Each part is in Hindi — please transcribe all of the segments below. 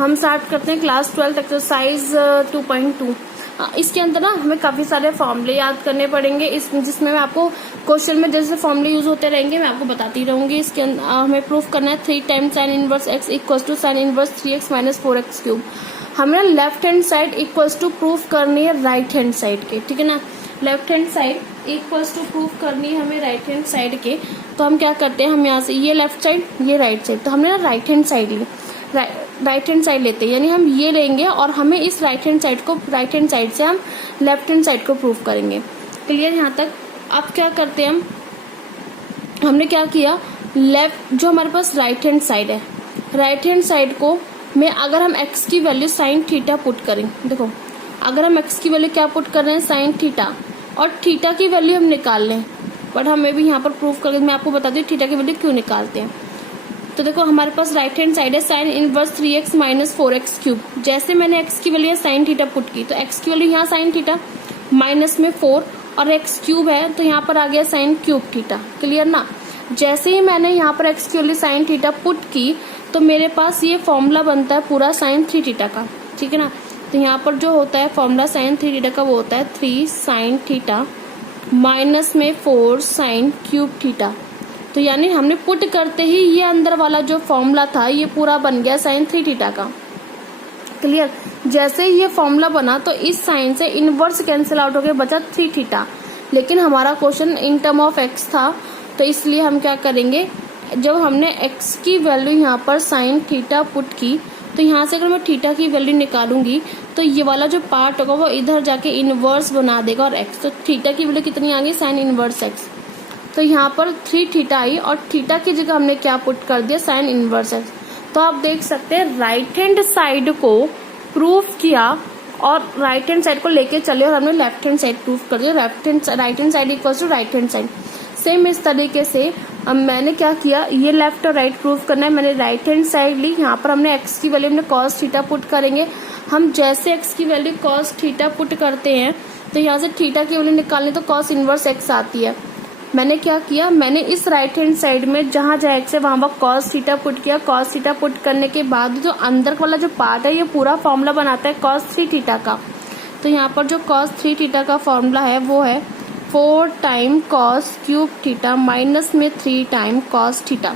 हम स्टार्ट करते हैं क्लास 12 एक्सरसाइज 2.2। इसके अंदर ना हमें काफी सारे फॉर्मूले याद करने पड़ेंगे, जिसमें मैं आपको क्वेश्चन में जैसे फॉर्मूले यूज होते रहेंगे मैं आपको बताती रहूंगी। इसके अंदर हमें प्रूफ करना है 3 times sine inverse x equal to sine inverse 3x minus 4x cube. हमें left hand side equals to proof करनी है राइट हैंड साइड के, ठीक है ना। Left hand side equals to proof करनी है हमें राइट हैंड साइड के। तो हम क्या करते हैं, हम यहाँ से ये लेफ्ट साइड ये राइट साइड, तो हमने ना राइट हैंड साइड ली, राइट हैंड साइड लेते हैं, यानी हम ये लेंगे और हमें इस राइट हैंड साइड से हम लेफ्ट हैंड साइड को प्रूफ करेंगे। क्लियर यहाँ तक। अब क्या करते हैं, हमने क्या किया, लेफ्ट जो हमारे पास राइट हैंड साइड है, राइट हैंड साइड को में अगर हम x की वैल्यू साइन थीटा पुट करें, देखो अगर हम x की वैल्यू क्या पुट कर रहे हैं साइन थीटा, और थीटा की वैल्यू हम निकाल लें, बट हमें भी यहाँ पर प्रूफ करके मैं आपको बता दूं थीटा की वैल्यू क्यों निकालते हैं। तो देखो हमारे पास राइट हैंड साइड है sign inverse 3x minus 4x cube. जैसे मैंने x की वैल्यू साइन थीटा पुट की तो x की वैल्यू यहाँ साइन थीटा माइनस में 4 और x क्यूब है तो यहाँ पर आ गया साइन क्यूब थीटा। क्लियर ना। जैसे ही मैंने यहाँ पर x की वैल्यू साइन थीटा पुट की तो मेरे पास ये फॉर्मूला बनता है पूरा साइन 3 थीटा का, ठीक है ना। तो यहाँ पर जो होता है फॉर्मूला साइन 3 थीटा का वो होता है 3 साइन थीटा माइनस में 4 साइन क्यूब थीटा। तो यानी हमने पुट करते ही ये अंदर वाला जो फॉर्मूला था ये पूरा बन गया साइन 3 थीटा का। क्लियर। जैसे ही ये फॉर्मूला बना तो इस साइन से इनवर्स कैंसिल आउट हो गया, बचा 3 थीटा। लेकिन हमारा question in term of x था तो इसलिए हम क्या करेंगे, जब हमने एक्स की वैल्यू यहाँ पर साइन थीटा पुट की तो यहाँ से अगर मैं थीटा की वैल्यू निकालूंगी तो ये वाला जो पार्ट होगा वो इधर जाके इनवर्स बना देगा और एक्स, तो थीटा की वैल्यू कितनी आ गई साइन इनवर्स एक्स। तो यहाँ पर 3 थीटा आई और थीटा की जगह हमने क्या पुट कर दिया साइन इनवर्स एक्स। तो आप देख सकते हैं राइट हैंड साइड को प्रूफ किया और राइट हैंड साइड को लेके चले और हमने लेफ्ट हैंड साइड प्रूफ कर दिया। Right hand side equal to right hand side. Same इस तरीके से अब मैंने क्या किया, ये लेफ्ट और राइट प्रूफ करना है, मैंने राइट हैंड साइड ली, यहाँ पर हमने एक्स की वैल्यू हमने कॉस थीटा पुट करेंगे। हम जैसे एक्स की वैल्यू कॉस थीटा पुट करते हैं तो यहाँ से थीटा की वैल्यू निकालनी तो कॉस इनवर्स एक्स आती है। मैंने क्या किया, मैंने इस राइट हैंड साइड में जहां एक्स है वहां कॉस थीटा पुट किया। कॉस थीटा पुट करने के बाद जो अंदर वाला जो पार्ट है ये पूरा फॉर्मूला बनाता है कॉस 3 थीटा का। तो यहाँ पर जो कॉस 3 थीटा का फॉर्मूला है वो है 4 time cos cube theta minus में 3 टाइम कॉस थीटा।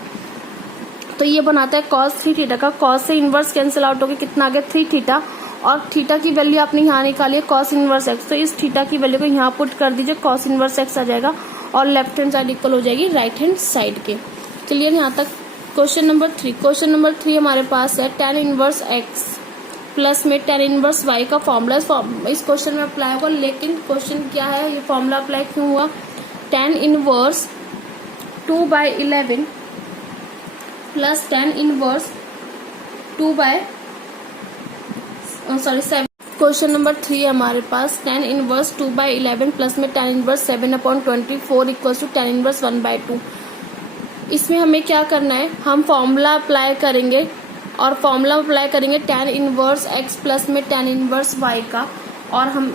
तो ये बनाता है कॉस 3 थीटा का। कॉस से इनवर्स कैंसिल आउट होकर कितना आ गया 3 थीटा, और थीटा की वैल्यू आपने यहाँ निकाली है कॉस इनवर्स एक्स। तो इस थीटा की वैल्यू को यहाँ पुट कर दीजिए, कॉस इनवर्स एक्स आ जाएगा और लेफ्ट हैंड साइड इक्वल हो जाएगी राइट हैंड साइड के। क्लियर यहाँ तक। Question number 3। क्वेश्चन नंबर 3 हमारे पास है tan इनवर्स x प्लस में tan इनवर्स y का फॉर्मूला इस क्वेश्चन में अप्लाई होगा। लेकिन क्वेश्चन क्या है, ये फॉर्मूला अप्लाई क्यों हुआ, tan inverse 2/11 plus tan inverse 7। Question number 3 हमारे पास tan इनवर्स 2/11 प्लस में tan inverse 7/24 equal to tan inverse 1/2। इसमें हमें क्या करना है, हम फॉर्मूला अप्लाई करेंगे और फॉर्मूला अप्लाई करेंगे tan इनवर्स x प्लस में tan इनवर्स y का, और हम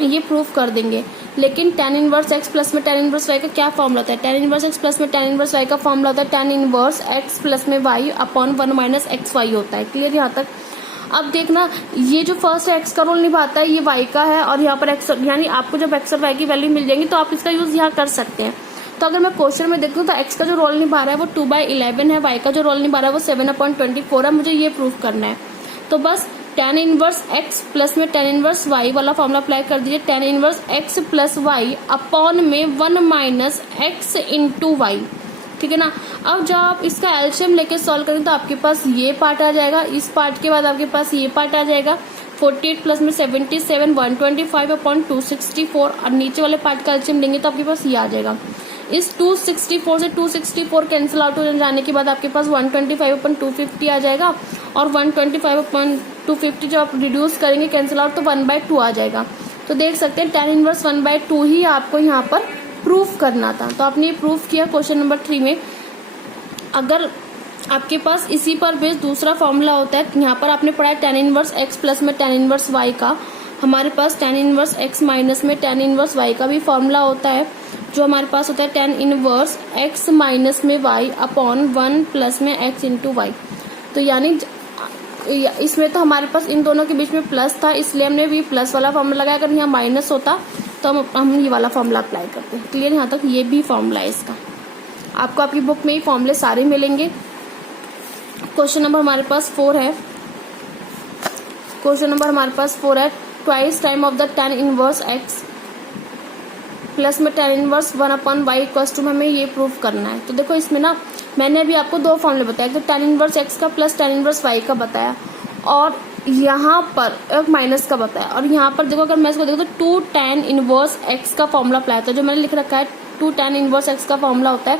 ये प्रूफ कर देंगे। लेकिन tan इनवर्स x प्लस में tan इनवर्स y का क्या फॉर्मूला होता है, tan इनवर्स x प्लस में tan इनवर्स y का फॉर्मूला होता है tan इनवर्स x प्लस में y upon 1 minus x y होता है। क्लियर यहाँ तक। अब देखना ये जो फर्स्ट एक्स का रोल निभाता है ये वाई का है, और यहाँ पर एक्स, यानी आपको जब एक्स और वाई की वैल्यू मिल जाएंगी तो आप इसका यूज यहाँ कर सकते हैं। तो अगर मैं क्वेश्चन में देखूँ तो एक्स का जो रोल निभा रहा है वो 2/11 है, वाई का जो रोल निभा रहा है वो 7/24 है। मुझे ये प्रूफ करना है। तो बस tan इनवर्स x प्लस में tan इनवर्स y वाला फॉर्मूला अप्लाई कर दीजिए। tan inverse x plus y upon में 1 माइनस एक्स इंटू वाई, ठीक है ना। अब जब आप इसका एलसीएम लेके सॉल्व करें तो आपके पास ये पार्ट आ जाएगा, इस पार्ट के बाद आपके पास ये पार्ट आ जाएगा 48 प्लस में 77 125 अपॉन 264, और नीचे वाले पार्ट का एलसीएम लेंगे तो आपके पास ये आ जाएगा। इस 264 से 264 कैंसिल आउट हो जाने के बाद आपके पास 125 अपॉन 250 आ जाएगा, और 125 अपॉन 250 जब आप रिड्यूस करेंगे कैंसिल आउट तो 1/2 आ जाएगा। तो देख सकते हैं tan इनवर्स 1/2 ही आपको यहाँ पर प्रूफ करना था। तो आपने ये प्रूफ किया क्वेश्चन नंबर 3 में। अगर आपके पास इसी पर बेस दूसरा फॉर्मूला होता है, यहाँ पर आपने पढ़ा है tan इनवर्स x प्लस में tan इनवर्स y का, हमारे पास tan इनवर्स x माइनस में tan इनवर्स y का भी फॉर्मूला होता है, जो हमारे पास होता है tan इनवर्स x माइनस में y अपॉन 1 प्लस में x इंटू वाई। तो यानी इसमें तो हमारे पास इन दोनों के बीच में प्लस था, इसलिए हमने भी प्लस वाला फॉर्मूला लगाया। अगर यहाँ माइनस होता तो हम ये वाला फॉर्मूला अप्लाई करते हैं। क्लियर, यहाँ तक ये भी फॉर्मूला है इसका। आपको आपकी बुक में ही फॉर्मूले सारे मिलेंगे। क्वेश्चन नंबर हमारे पास 4 है। क्वेश्चन नंबर हमारे पास 4 है, twice time of the tan inverse x plus में tan inverse 1/y equals to, हमें ये प्रूव करना है। तो देखो इसमें ना मैंने अभी आपको 2 फॉर्मूले बताया, तो tan इनवर्स x का प्लस tan इनवर्स y का बताया, और यहाँ पर एक माइनस का बताया। और यहाँ पर देखो अगर मैं इसको देखो तो 2 tan इनवर्स x का फॉर्मूला अप्लाई होता है। जो मैंने लिख रखा है 2 tan इनवर्स x का फॉर्मूला होता है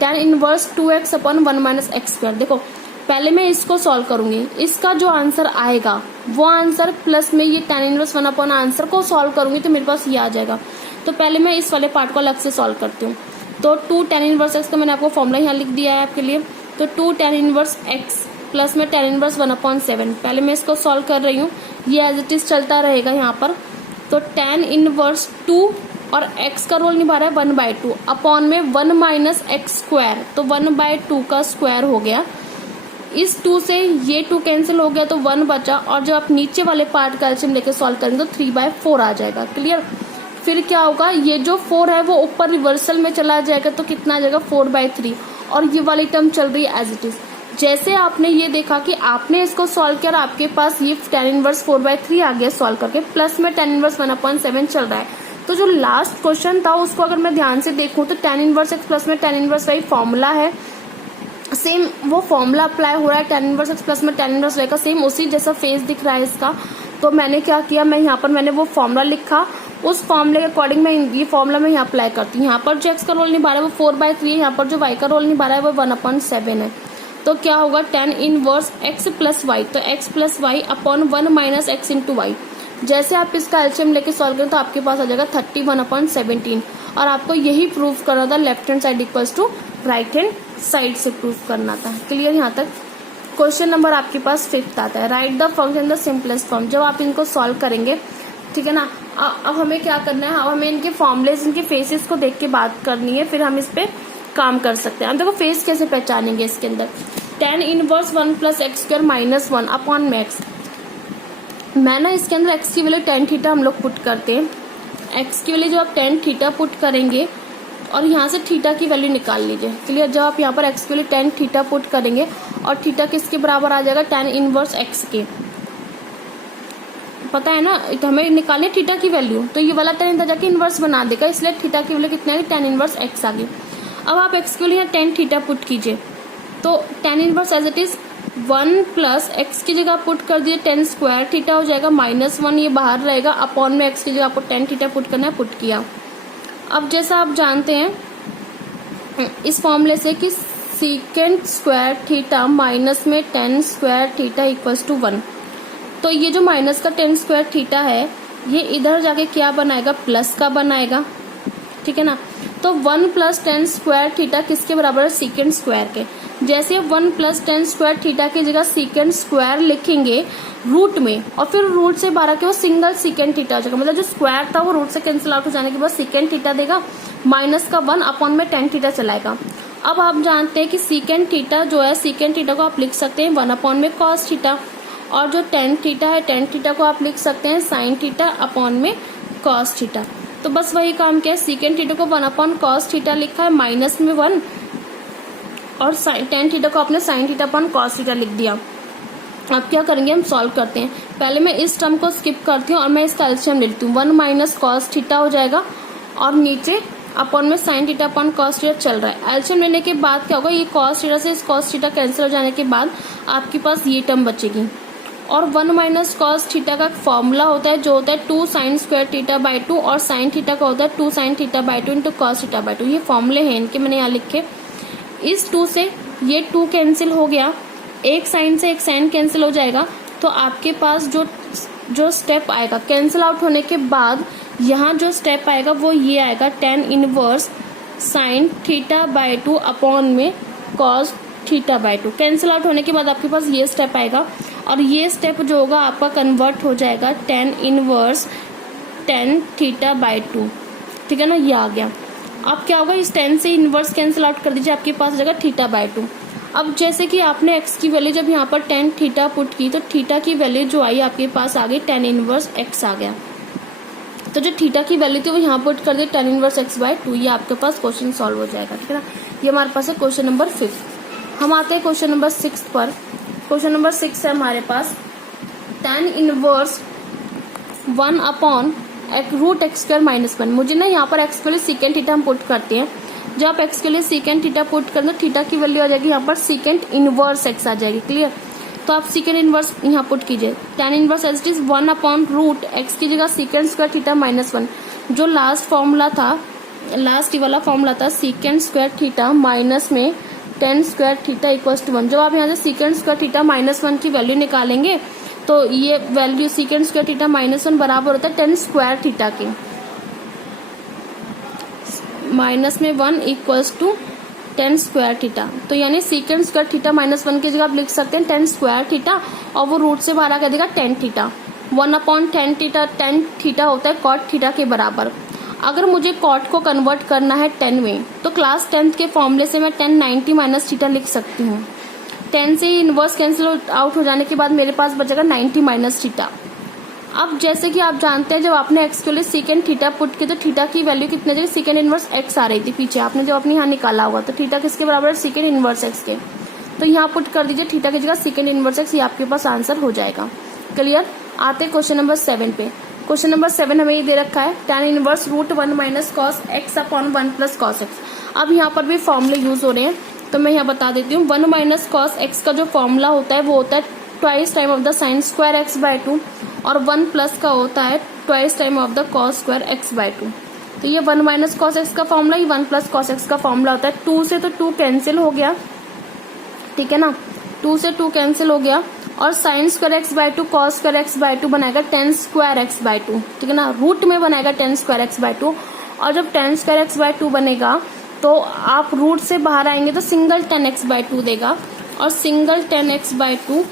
tan इनवर्स 2x/1 - x²। देखो पहले मैं इसको सॉल्व करूंगी, इसका जो आंसर आएगा वो आंसर प्लस में ये tan इनवर्स 1 आंसर को सॉल्व करूंगी तो मेरे पास ये आ जाएगा। तो पहले मैं इस वाले पार्ट को अलग से सॉल्व करती हूँ। तो 2 tan इनवर्स x का मैंने आपको फॉर्मूला यहाँ लिख दिया है आपके लिए। तो 2 tan इनवर्स x प्लस में tan इनवर्स 1/7। पहले मैं इसको सॉल्व कर रही हूँ, ये एज इट इज चलता रहेगा यहाँ पर। तो tan इनवर्स 2 और x का रोल निभा रहा है 1/2 अपॉन में 1 - x²। तो 1/2 का स्क्वायर हो गया। इस 2 से ये 2 कैंसिल हो गया तो 1 बचा, और जब आप नीचे वाले पार्ट का एलसीएम लेके सॉल्व करेंगे तो 3/4 आ जाएगा। क्लियर, फिर क्या होगा, ये जो 4 है वो ऊपर रिवर्सल में चला जाएगा तो कितना आ जाएगा 4/3, और ये वाली टर्म चल रही है एज इट इज। जैसे आपने ये देखा कि आपने इसको सॉल्व किया, आपके पास ये tan इनवर्स 4/3 आ गया सॉल्व करके, प्लस में tan इनवर्स 1/7 चल रहा है। तो जो लास्ट क्वेश्चन था उसको अगर मैं ध्यान से देखूं तो tan इनवर्स x प्लस में tan इनवर्स y फॉर्मूला है, सेम वो फॉर्मूला अप्लाई हो रहा है tan इनवर्स x प्लस में tan इनवर्स y का, सेम उसी जैसा फेस दिख रहा है इसका। तो मैंने क्या किया, मैं यहाँ पर मैंने वो फॉर्मूला लिखा, उस फॉर्मूले के अकॉर्डिंग मैं ये फॉर्मूला मैं यहाँ अप्लाई करती हूँ। यहाँ पर जो x का रोल निभा रहा है वो 4/3 है, यहाँ पर जो y का रोल निभा रहा है वो 1/7 है। तो क्या होगा tan inverse x plus y, तो x plus y upon 1 - x into y. जैसे आप इसका एलसीएम लेके सॉल्व करें तो आपके पास आ जाएगा 31/17, और आपको यही प्रूव करना था left hand side equals to right hand side से प्रूव करना था। क्लियर, यहाँ तक। क्वेश्चन नंबर आपके पास 5th आता है, right the function the simplest form. जब आप इनको सॉल्व करेंगे, ठीक है ना, अब हमें क्या करना है, अब हमें इनके फॉर्मुलेस, इनके फेसेस को देख के बात करनी है, फिर हम इस पे काम कर सकते हैं। अब देखो फेस कैसे पहचानेंगे इसके अंदर, tan inverse 1 + x² - 1 upon max. मैं ना इसके अंदर x की वैल्यू tan थीटा हम लोग पुट करते हैं। x की वैल्यू जब आप tan थीटा पुट करेंगे और यहाँ से थीटा की वैल्यू निकाल लीजिए। क्लियर, जब आप यहाँ पर x की वैल्यू tan थीटा पुट करेंगे और थीटा किसके बराबर आ जाएगा, tan इनवर्स x के, पता है ना, तो हमें निकालने थीटा की वैल्यू, तो ये वाला tan इधर जाके इनवर्स बना देगा, इसलिए थीटा की वैल्यू कितना है, tan इनवर्स x आ गई। अब आप x की वैल्यू यहाँ tan थीटा पुट कीजिए, तो tan inverse as it is 1 plus x की जगह पुट कर दिए tan स्क्वायर थीटा हो जाएगा -1, ये बाहर रहेगा, अपॉन में x की जगह आपको tan थीटा पुट करना है, पुट किया। अब जैसा आप जानते हैं इस फॉर्मूले से कि सीकेंट स्क्वायर थीटा माइनस में tan square theta equals to 1, तो ये जो माइनस का tan स्क्वायर थीटा है ये इधर जाके क्या बनाएगा, प्लस का बनाएगा, ठीक है ना। तो 1 + tan स्क्वायर थीटा किसके बराबर है, सीकेंट स्क्वायर के। जैसे 1 + tan स्क्वायर थीटा की जगह सीकेंट स्क्वायर लिखेंगे रूट में, और फिर रूट से बाहर के वो सिंगल सीकेंट थीटा हो जाएगा, मतलब जो स्क्वायर था वो रूट से कैंसिल आउट हो जाने के बाद सीकेंट थीटा देगा, माइनस का 1 अपॉन में tan थीटा चलाएगा। अब आप जानते हैं कि सीकेंट थीटा जो है, सीकेंट थीटा को आप लिख सकते हैं 1 अपॉन में cos थीटा, और जो tan थीटा है tan थीटा को आप लिख सकते हैं sin थीटा अपॉन में cos थीटा। तो बस वही काम किया, सीकेंट थीटा को 1 अपॉन cos थीटा लिखा है माइनस में 1, और tan थीटा को आपने sin theta upon cos theta लिख दिया। अब क्या करेंगे, हम सॉल्व करते हैं। पहले मैं इस टर्म को स्किप करती हूँ और मैं इसका एलसीएम ले लेती हूँ, 1 - cos थीटा हो जाएगा, और नीचे अपॉन में sin theta upon cos theta चल रहा है। एलसीएम लेने के बाद क्या होगा, ये cos थीटा से इस cos थीटा कैंसिल हो जाने के बाद आपके पास ये टर्म बचेगी, और 1 - cos थीटा का फॉर्मूला होता है जो होता है 2 sin स्क्वायर थीटा बाई 2, और sin थीटा का होता है 2 sin theta by 2 into cos theta by 2। ये फॉर्मूले हैं इनके, मैंने यहाँ लिखे। इस 2 से ये 2 कैंसिल हो गया, एक साइन से एक साइन कैंसिल हो जाएगा, तो आपके पास जो स्टेप आएगा कैंसिल आउट होने के बाद, यहाँ जो स्टेप आएगा वो ये आएगा tan inverse sin theta by 2 upon में cos theta by 2। Cancel out होने के बाद आपके पास ये स्टेप आएगा, और ये स्टेप जो होगा आपका कन्वर्ट हो जाएगा tan inverse tan theta by 2, ठीक है ना, ये आ गया। अब क्या होगा, इस tan से इनवर्स कैंसिल आउट कर दीजिए, आपके पास हो जाएगा थीटा बाई 2। अब जैसे कि आपने x की वैल्यू जब यहाँ पर tan थीटा पुट की तो थीटा की वैल्यू जो आई आपके पास आ गई tan इनवर्स x आ गया। तो जो थीटा की वैल्यू थी वो यहाँ पुट कर दी tan इनवर्स x/2। ये आपके पास क्वेश्चन सॉल्व हो जाएगा, ठीक है ना। ये हमारे पास है क्वेश्चन नंबर 5। हम आते हैं क्वेश्चन नंबर 6 पर। क्वेश्चन नंबर 6 है हमारे पास tan inverse 1 upon root x square minus 1। मुझे ना यहाँ पर x के लिए सीकेंट थीटा हम पुट करते हैं। जब आप x के लिए सीकेंट थीटा पुट करना, थीटा की वैल्यू आ जाएगी यहाँ पर सीकेंट इनवर्स x आ जाएगी। क्लियर। तो आप सीकेंट इनवर्स यहाँ पुट कीजिए। tan inverse as it is 1 upon root x की जगह सीकेंट स्क्वायर थीटा माइनस 1। जो लास्ट फॉर्मूला था, लास्ट वाला फॉर्मूला था सीकेंट स्क्वायर थीटा माइनस में tan square theta equals to 1। जब आप यहाँ से सीकेंट स्क्वायर थीटा माइनस 1 की वैल्यू निकालेंगे तो ये value secant square theta minus 1 बराबर होता है tan स्क्वायर थीटा के। माइनस में 1 equals to tan square theta. तो यानी सीकेंट स्क्वायर थीटा माइनस 1 की जगह आप लिख सकते हैं tan स्क्वायर थीटा और वो रूट से बाहर आ कर देगा tan theta. 1 upon tan theta होता है cot थीटा के बराबर। अगर मुझे cot को कन्वर्ट करना है tan में तो क्लास 10th के फॉर्मूले से मैं tan 90 माइनस थीटा लिख सकती हूँ। 10 से इनवर्स कैंसिल आउट हो जाने के बाद मेरे पास बचेगा 90 माइनस थीटा। अब जैसे कि आप जानते हैं जब आपने x के लिए सीकेंट थीटा पुट की तो थीटा की वैल्यू कितने जगह सीकेंट इनवर्स x आ रही थी पीछे, आपने जो अपने यहाँ निकाला होगा। तो थीटा किसके बराबर है? सीकेंट इनवर्स x के। तो यहाँ पुट कर दीजिए थीटा की जगह सीकेंट इनवर्स x, ये आपके पास आंसर हो जाएगा। क्लियर। आते हैं क्वेश्चन नंबर 7 पे। क्वेश्चन नंबर 7 हमें ये दे रखा है tan inverse root 1 minus cos x upon 1 plus cos x। अब यहाँ पर भी फॉर्मूले यूज हो रहे हैं तो मैं यहाँ बता देती हूँ। 1 माइनस कॉस x का जो फॉर्मूला होता है वो होता है twice time of the sine square x/2 और 1 प्लस का होता है twice time of the cos square x/2। तो ये 1 माइनस कॉस x का फॉर्मूला, ये 1 प्लस कॉस x का फॉर्मूला होता है। 2 से तो 2 कैंसिल हो गया, ठीक है ना। 2 से 2 कैंसिल हो गया और sine square x/2 cos square x/2 बनाएगा tan स्क्वायर x/2, ठीक है ना। रूट में बनाएगा tan स्क्वायर x/2 और जब tan स्क्वायर x/2 बनेगा तो आप रूट से बाहर आएंगे तो सिंगल tan x/2 देगा और सिंगल tan x/2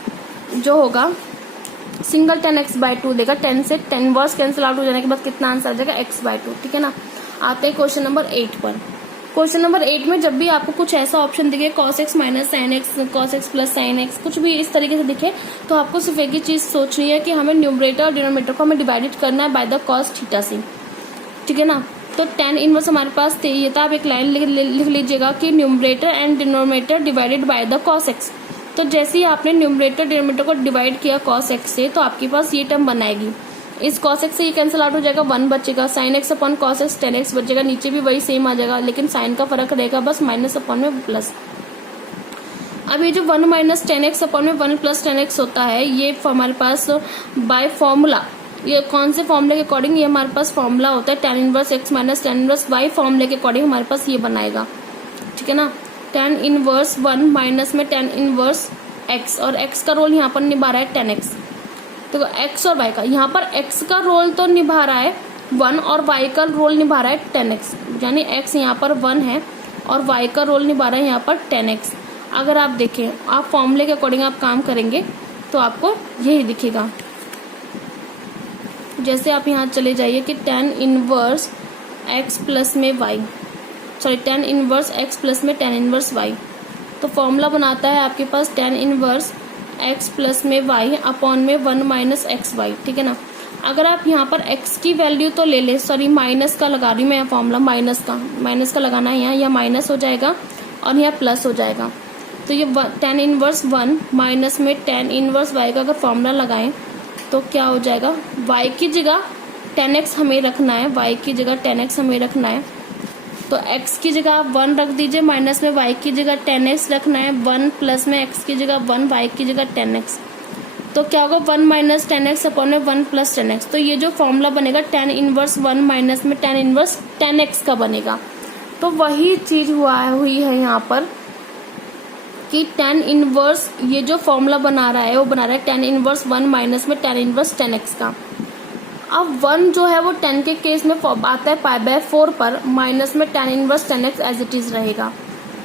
जो होगा सिंगल tan x/2 देगा। 10 से tan वर्स कैंसिल आउट हो जाने के बाद कितना आंसर आ जाएगा x/2, ठीक है ना। आते हैं क्वेश्चन नंबर 8 पर। क्वेश्चन नंबर 8 में जब भी आपको कुछ ऐसा ऑप्शन दिखे cos x minus sine x, cos x plus sine x, कुछ भी इस तरीके से दिखे तो आपको सिर्फ एक ही चीज सोचनी है कि हमें न्यूमरेटर और डिनोमिनेटर को हमें डिवाइडेड करना है बाय द cos थीटा से, ठीक है ना। तो tan इनवर्स हमारे पास ये था। आप एक लाइन लिख लीजिएगा कि numerator and denominator divided by the cos x। तो जैसे ही आपने न्यूमरेटर डिनोमिनेटर को डिवाइड किया cos x से तो आपके पास ये टर्म बनाएगी। इस cos x से ये कैंसिल आउट हो जाएगा, 1 बचेगा। sin x upon cos x tan x बचेगा, नीचे भी वही सेम आ जाएगा लेकिन साइन का फर्क रहेगा बस, माइनस अपॉन में प्लस। अब ये जो 1 माइनस tan x अपॉन में 1 प्लस tan x होता है ये हमारे पास बाय फॉर्मूला, ये कौन से फॉर्मूले के अकॉर्डिंग, ये हमारे पास फॉर्मूला होता है tan inverse x minus tan inverse y। फॉर्मूले के अकॉर्डिंग हमारे पास ये बनाएगा, ठीक है ना। tan इनवर्स 1 माइनस में tan इनवर्स x और x का रोल यहाँ पर निभा रहा है tan x। तो x और y का, यहाँ पर x का रोल तो निभा रहा है 1 और y का रोल निभा रहा है tan x, यानी x यहाँ पर 1 है और y का रोल निभा रहा है यहाँ पर tan x। अगर आप देखें, आप फॉर्मूले के अकॉर्डिंग आप काम करेंगे तो आपको यही दिखेगा। जैसे आप यहाँ चले जाइए कि tan इनवर्स x प्लस में y, sorry tan inverse x plus में tan इनवर्स y। तो फॉर्मूला बनाता है आपके पास tan इनवर्स x प्लस में y अपॉन में 1 माइनस एक्स वाई, ठीक है ना। अगर आप यहाँ पर x की वैल्यू तो ले ले, सॉरी माइनस का लगा रही हूँ मैं यहाँ फॉर्मूला, माइनस का लगाना है यहाँ, यह माइनस हो जाएगा और यहाँ प्लस हो जाएगा। तो ये tan इनवर्स 1 माइनस में tan इनवर्स y का अगर फॉर्मूला लगाएं तो क्या हो जाएगा, y की जगह tan x हमें रखना है, y की जगह tan x हमें रखना है। तो x की जगह आप 1 रख दीजिए, माइनस में y की जगह tan x रखना है, 1 प्लस में x की जगह 1, y की जगह tan x। तो क्या होगा 1 माइनस tan x अपॉन में 1 प्लस tan x। तो ये जो फॉर्मूला बनेगा tan इनवर्स 1 माइनस में tan इनवर्स tan x का बनेगा। तो वही चीज हुई है यहाँ पर कि tan इनवर्स ये जो फॉर्मूला बना रहा है वो बना रहा है tan इनवर्स 1 माइनस में tan इनवर्स tan x का। अब 1 जो है वो 10 के केस में आता है π/4 पर, माइनस में tan inverse tan x as it is रहेगा।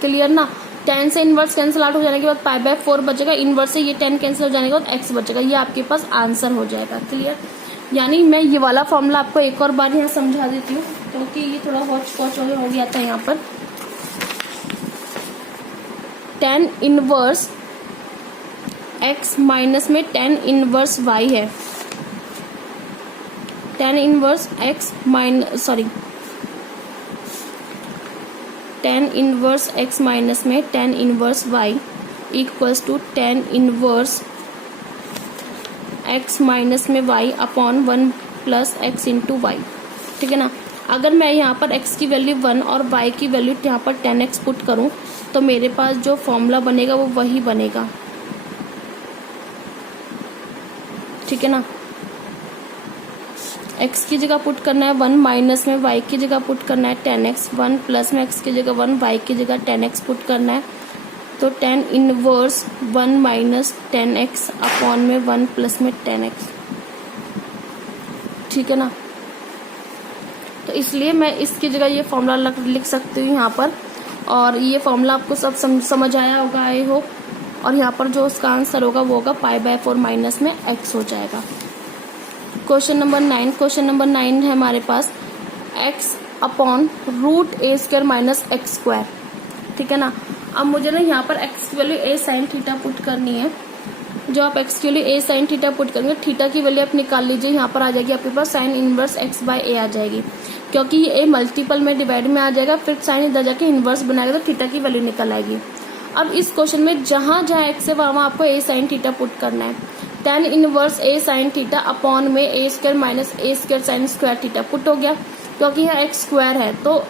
क्लियर ना। 10 से इनवर्स कैंसिल आउट हो जाने के बाद π/4 बचेगा, इनवर्स से ये 10 कैंसिल हो जाने के बाद x बचेगा, ये आपके पास आंसर हो जाएगा। क्लियर। यानी मैं ये वाला फॉर्मूला आपको एक और बार यहाँ समझा देती हूँ क्योंकि ये थोड़ा हॉच पॉच हो गया था यहाँ पर। tan इनवर्स x माइनस में tan इनवर्स y है, tan inverse x minus tan inverse x minus में tan inverse y equals to tan inverse x minus में y upon 1 plus x into y. ठीक है ना। अगर मैं यहाँ पर x की वैल्यू 1 और y की वैल्यू यहाँ पर 10x पुट करूँ तो मेरे पास जो फॉर्मूला बनेगा वो वही बनेगा। ठीक है ना। x की जगह पुट करना है 1, माइनस में y की जगह पुट करना है 10x, 1 प्लस में x की जगह 1, y की जगह 10x पुट करना है। तो tan inverse 1 minus 10x upon में 1 प्लस में 10x। ठीक है ना। तो इसलिए मैं इसकी जगह ये फॉर्मूला लिख सकती हूँ यहाँ पर, और ये फॉर्मूला आपको सब समझ आया होगा आई होप। और यहाँ पर जो उसका आंसर होगा वो होगा π/4 माइनस में x हो जाएगा। क्वेश्चन नंबर 9 है हमारे पास x upon root a square minus x square. ठीक है ना। अब मुझे ना यहाँ पर x की value a sine theta put करनी है। जो आप x के लिए a साइन थीटा पुट करेंगे, थीटा की वैल्यू आप निकाल लीजिए। यहाँ पर आ जाएगी आपके पास sine inverse x by a आ जाएगी, क्योंकि ये a मल्टीपल में डिवाइड में आ जाएगा, फिर साइन इधर जाके इनवर्स बनाएगा तो थीटा की वैल्यू निकल आएगी। अब इस क्वेश्चन में जहां जहां x है वहां आपको a साइन थीटा पुट करना है। tan inverse a sine theta upon में a square minus a square sine square theta put हो गया, क्योंकि यह x स्क्वायर है तो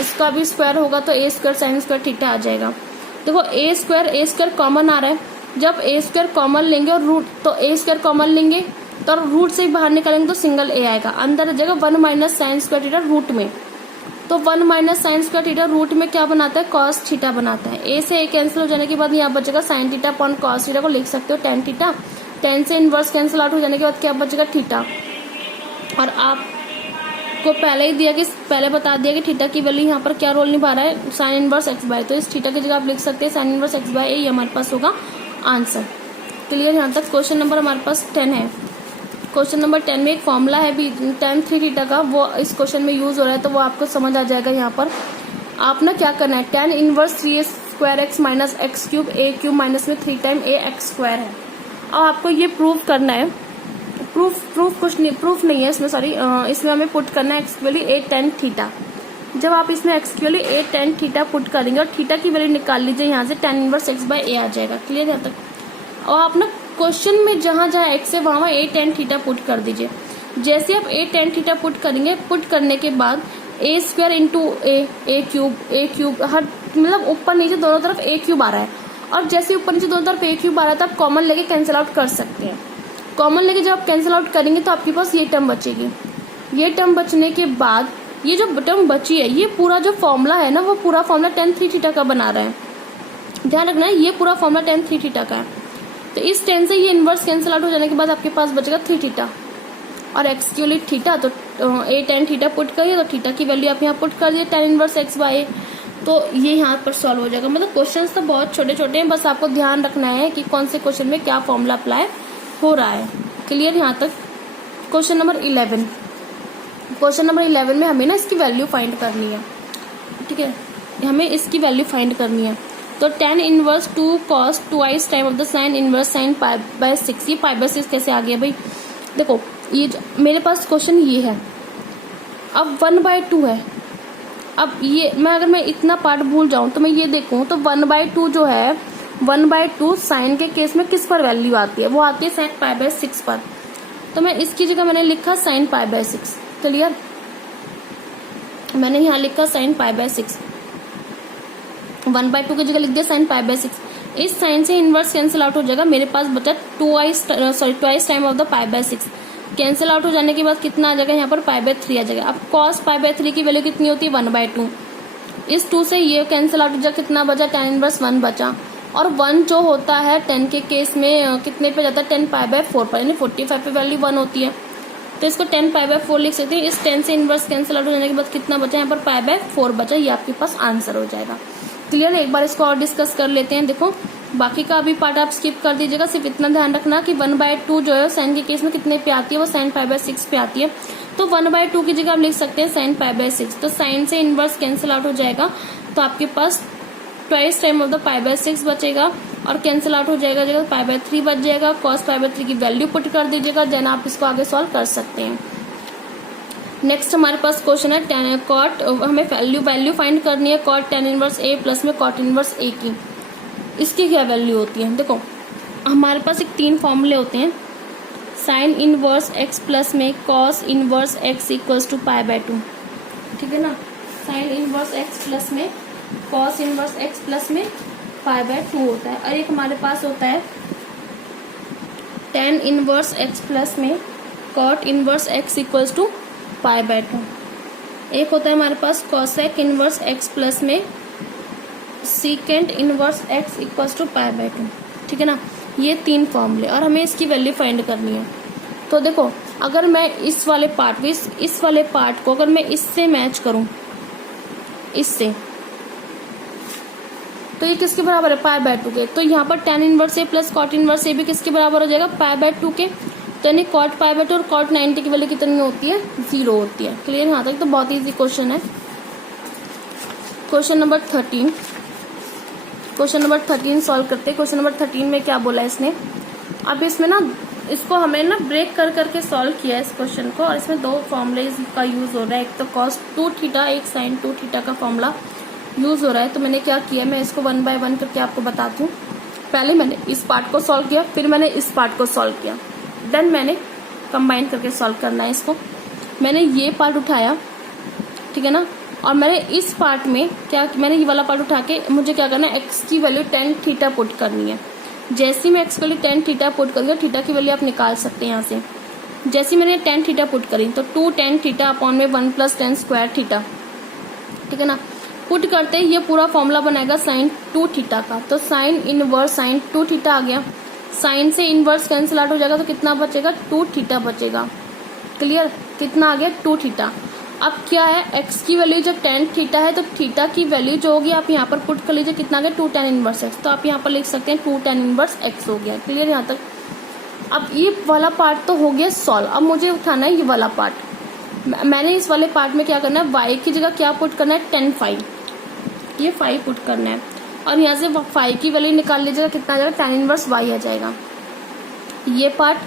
इसका भी स्क्वायर होगा तो a square sine square theta आ जाएगा। देखो a स्क्वायर कॉमन आ रहा है, जब a स्क्वायर कॉमन लेंगे और रूट तो a स्क्वायर कॉमन लेंगे तो रूट से ही बाहर निकालेंगे तो सिंगल a आएगा, अंदर आ जाएगा 1 minus sine square theta root में। तो 1 minus sine square theta root में क्या बनाता है, कॉस थीटा बनाता है। a से a कैंसिल हो जाने के बाद यहाँ बचेगा sine theta upon cos theta को लिख सकते हो tan थीटा। tan से इनवर्स कैंसिल आउट हो जाने के बाद क्या बचेगा थीटा। और आपको पहले ही दिया कि पहले बता दिया कि थीटा की वैल्यू यहाँ पर क्या रोल निभा रहा है, साइन इनवर्स x बाय। तो इस थीटा की जगह आप लिख सकते हैं साइन इनवर्स x बाय, ये हमारे पास होगा आंसर। क्लियर। यहाँ तक क्वेश्चन नंबर हमारे पास 10 है। क्वेश्चन नंबर 10 में एक फॉर्मूला है भी tan 3 थीटा का, वो इस क्वेश्चन में यूज हो रहा है, तो वो आपको समझ आ जाएगा। यहाँ पर आप ना क्या करना है, tan inverse 3a square x minus x cube a cube minus में 3 टाइम a x स्क्वायर है। और आपको ये प्रूव करना है, प्रूफ नहीं है इसमें, सॉरी, इसमें हमें पुट करना है x की वैल्यू a tan थीटा। जब आप इसमें x की value a tan theta put करेंगे और थीटा की वैल्यू निकाल लीजिए, यहाँ से tan inverse x by a आ जाएगा। क्लियर यहाँ तक। और आप ना क्वेश्चन में जहां जहां x है वहां a tan थीटा पुट कर दीजिए। जैसे आप a tan थीटा पुट करेंगे, पुट करने के बाद a square into a cube हर मतलब ऊपर नीचे दोनों तरफ a क्यूब आ रहा है, और जैसे ऊपर नीचे दोनों तरफ a क्यूब आ रहा है तो आप कॉमन लेके कैंसिल आउट कर सकते हैं। कॉमन लेके जब आप कैंसिल आउट करेंगे तो आपके पास ये टर्म बचेगी। ये टर्म बचने के बाद ये जो टर्म बची है, ये पूरा जो फॉर्मूला है ना, वो पूरा फॉर्मूला tan 3 थीटा का बना रहा है। ध्यान रखना है, ये पूरा फॉर्मूला tan 3 थीटा का है। तो इस tan से ये इनवर्स कैंसिल आउट हो जाने के बाद आपके पास बचेगा 3 थीटा और x की वैल्यू थीटा, तो a tan थीटा पुट करिए तो थीटा की वैल्यू आप यहाँ पुट कर दिए tan इनवर्स x बाय, तो ये यहाँ पर सॉल्व हो जाएगा। मतलब क्वेश्चंस तो बहुत छोटे छोटे हैं, बस आपको ध्यान रखना है कि कौन से क्वेश्चन में क्या फॉर्मूला अप्लाई हो रहा है। क्लियर यहाँ तक। क्वेश्चन नंबर 11, क्वेश्चन नंबर 11 में हमें ना इसकी वैल्यू फाइंड करनी है। ठीक है, हमें इसकी वैल्यू फाइंड करनी है। तो tan inverse 2 cos twice time of the sine inverse sine π/6, ये π/6 कैसे आ गया भाई। देखो ये मेरे पास क्वेश्चन ये है, अब 1/2 है। अब ये अगर मैं इतना पार्ट भूल जाऊं तो मैं ये देखूं तो 1/2 जो है, 1/2 साइन के केस में किस पर वैल्यू आती है, वो आती है साइन π/6 पर। तो मैं इसकी जगह मैंने लिखा साइन π/6। क्लियर, मैंने यहाँ लिखा साइन π/6, 1/2 की जगह लिख दिया साइन π/6। इस साइन से इनवर्स कैंसिल आउट हो जाएगा, मेरे पास बचा twice time of the π/6। Cancel out हो जाने के बाद कितना आ जाएगा, यहाँ पर π/3 आ जाएगा। अब cos π/3 की वैल्यू कितनी होती है, 1/2। इस 2 से ये कैंसिल आउट हो जाएगा, कितना बचा, tan इनवर्स 1 बचा। और 1 जो होता है 10 के केस में कितने पे जाता है, 10 π/4 पर, यानी 45 पे वैल्यू 1 होती है, तो इसको 10 π/4 लिख सकते हैं। इस 10 से इनवर्स कैंसिल आउट हो जाने के बाद कितना बचा, यहाँ पर π/4 बचा, ये आपके पास आंसर हो जाएगा। क्लियर है। एक बार इसको और डिस्कस कर लेते हैं। देखो बाकी का अभी पार्ट आप स्किप कर दीजिएगा, सिर्फ इतना ध्यान रखना कि 1/2 जो है साइन के केस में कितने पे आती है, वो साइन π/6 पे आती है। तो 1/2 की जगह आप लिख सकते हैं साइन π/6। तो साइन से इनवर्स कैंसिल आउट हो जाएगा, तो आपके पास twice time of the pi by 6 बचेगा और कैंसिल आउट हो जाएगा, जगह पाई बाय 3 बच जाएगा। कॉस पाई बाय 3 की वैल्यू पुट कर दीजिएगा, देन आप इसको आगे सॉल्व कर सकते हैं। नेक्स्ट हमारे पास क्वेश्चन है tan कॉट, हमें वैल्यू फाइंड करनी है cot tan inverse a plus में कॉट इनवर्स a की। इसकी क्या वैल्यू होती है? देखो हमारे पास एक 3 फॉर्मूले होते हैं। साइन इनवर्स x प्लस में cos inverse x equals to pi by 2, ठीक है ना। साइन इनवर्स x प्लस में कॉस इनवर्स x प्लस में पाई बाय 2 होता है। और एक हमारे पास होता है tan इनवर्स x प्लस में cot inverse x equals to pi by 2। एक होता है हमारे पास कॉसेक इनवर्स x प्लस में secant inverse x equals to pi by 2, ठीक है ना। ये 3 फॉर्मूले और हमें इसकी वैल्यू फाइंड करनी है। तो देखो अगर मैं इस वाले पार्ट को इस वाले पार्ट को अगर मैं इससे मैच करूं, इससे, तो ये किसके बराबर है? पाई बाय 2 के। तो यहाँ पर tan inverse a plus cot inverse a भी किसके बराबर हो जाएगा? पाई बाय 2 के। तो यानी कॉट पाई बाय 2 और कॉट 90 की वैल्यू कितनी होती है? 0 होती है। क्लियर यहाँ तक? तो बहुत इजी क्वेश्चन है। क्वेश्चन नंबर 13 सॉल्व करते हैं। क्वेश्चन नंबर 13 में क्या बोला है इसने? अब इसमें ना इसको हमें ना ब्रेक कर करके सॉल्व किया है इस क्वेश्चन को, और इसमें 2 फॉर्मूले का यूज हो रहा है। एक तो cos 2 थीटा, एक sin 2 थीटा का फॉर्मूला यूज हो रहा है। तो मैंने क्या किया, मैं इसको 1 बाय 1 करके आपको बताती हूँ। पहले मैंने इस पार्ट को सॉल्व किया, फिर मैंने इस पार्ट को सॉल्व किया, देन मैंने कंबाइन करके सॉल्व करना है इसको। मैंने ये पार्ट उठाया, ठीक है ना, और मैंने इस पार्ट में क्या, मैंने ये वाला पार्ट उठा के मुझे क्या करना है, x की वैल्यू tan थीटा पुट करनी है। जैसे ही मैं x की वैल्यू tan थीटा पुट करूँगा, थीटा की वैल्यू आप निकाल सकते हैं यहाँ से। जैसे मैंने tan थीटा पुट करी तो 2 tan थीटा अपॉन में 1 प्लस tan स्क्वायर थीटा, ठीक है ना। पुट करते ही ये पूरा फॉर्मूला बनाएगा sin 2 थीटा का। तो sin इनवर्स sin 2 थीटा आ गया, साइन से इनवर्स कैंसिल आउट हो जाएगा, तो कितना बचेगा? 2 थीटा बचेगा। क्लियर? कितना आ गया? 2 थीटा। अब क्या है, x की वैल्यू जब tan थीटा है तो थीटा की वैल्यू जो होगी आप यहाँ पर पुट कर लीजिए, कितना आ गया? 2 tan इनवर्स x। तो आप यहाँ पर लिख सकते हैं 2 tan इनवर्स x हो गया। क्लियर यहाँ तक? अब ये वाला पार्ट तो हो गया सॉल्व। अब मुझे उठाना है ये वाला पार्ट। मैंने इस वाले पार्ट में क्या करना है, y की जगह क्या पुट करना है? tan 5, ये 5 पुट करना है। और यहाँ से 5 की वैल्यू निकाल लीजिएगा, कितना आ जाएगा? tan इनवर्स y आ जाएगा। ये part